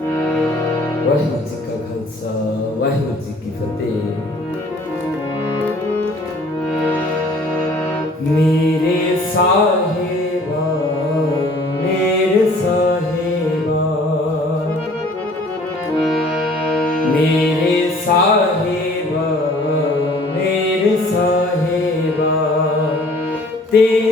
ਵਾਹਿਗੁਰੂ ਜੀ ਕਾ ਖਾਲਸਾ, ਵਾਹਿਗੁਰੂ ਜੀ ਕੀ ਫਤਿਹ। ਮੇਰੇ ਸਾਹਿਬਾ ਮੇਰੇ ਸਾਹਿਬਾ। ਮੇਰੇ ਸਾਹਿਬਾ ਮੇਰੇ ਸਾਹਿਬਾ। ਤੇ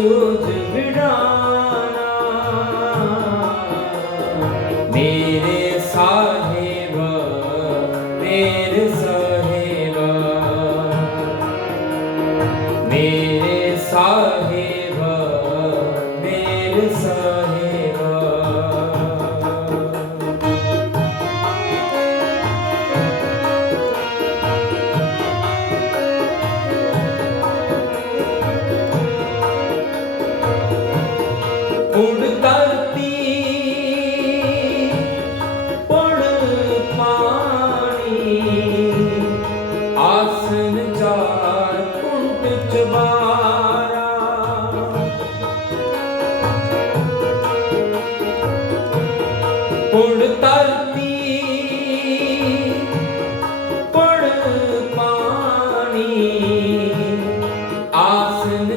tudo.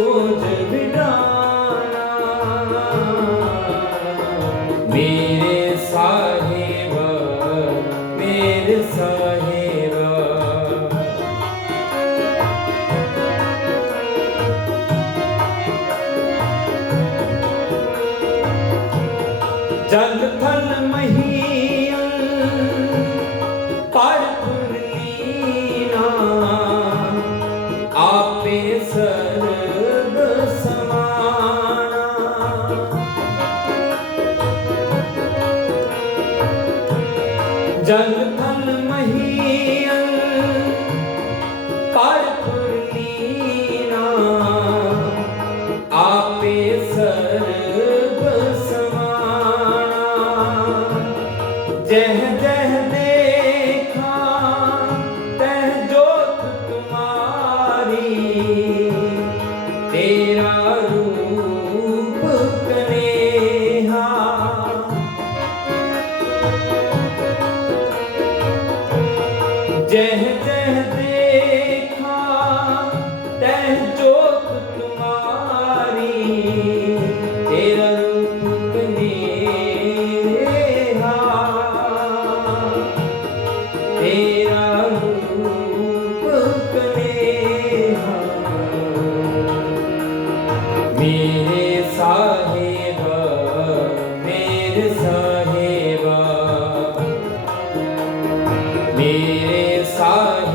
ਬੋਝ ਵਿਡਾਣਾ ਮੇਰੇ ਸਾਹਿਬ ਮੇਰੇ ਸਾਹਿਬ। ਜਗ ਥਲ ਮਹੀਆਂ ਮੇਰੇ ਸਾਹਿਬ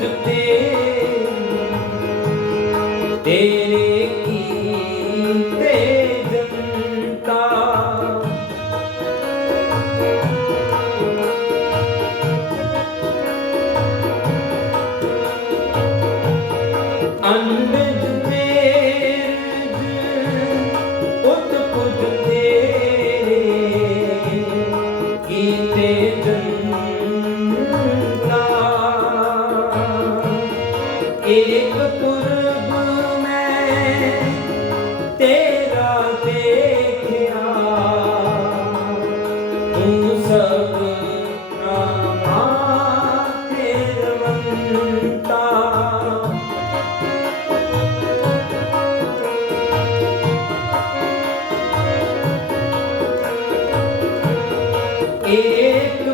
ਜਗਤ ਤੇ ਤੇਰੇ ਕੀਤੇ ਜਨਤਾ ਅਨ E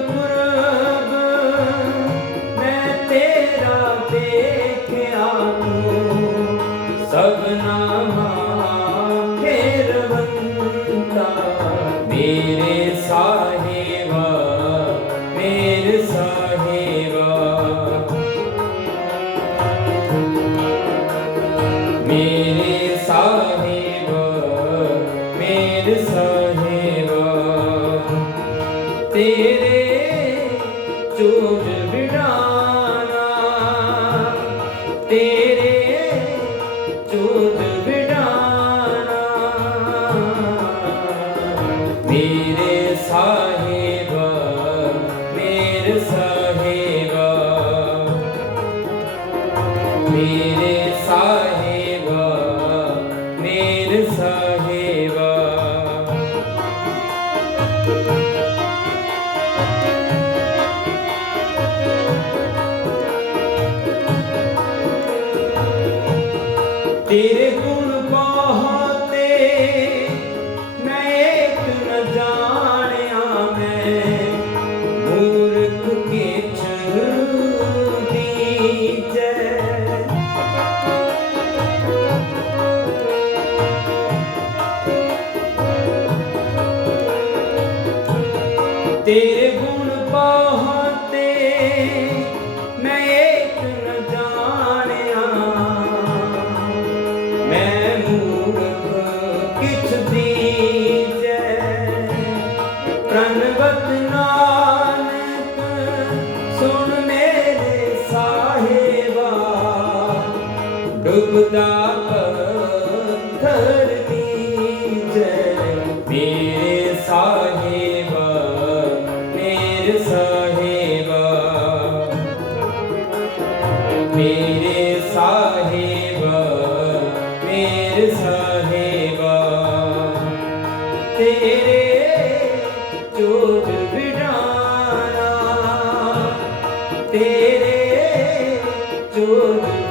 तेरे जो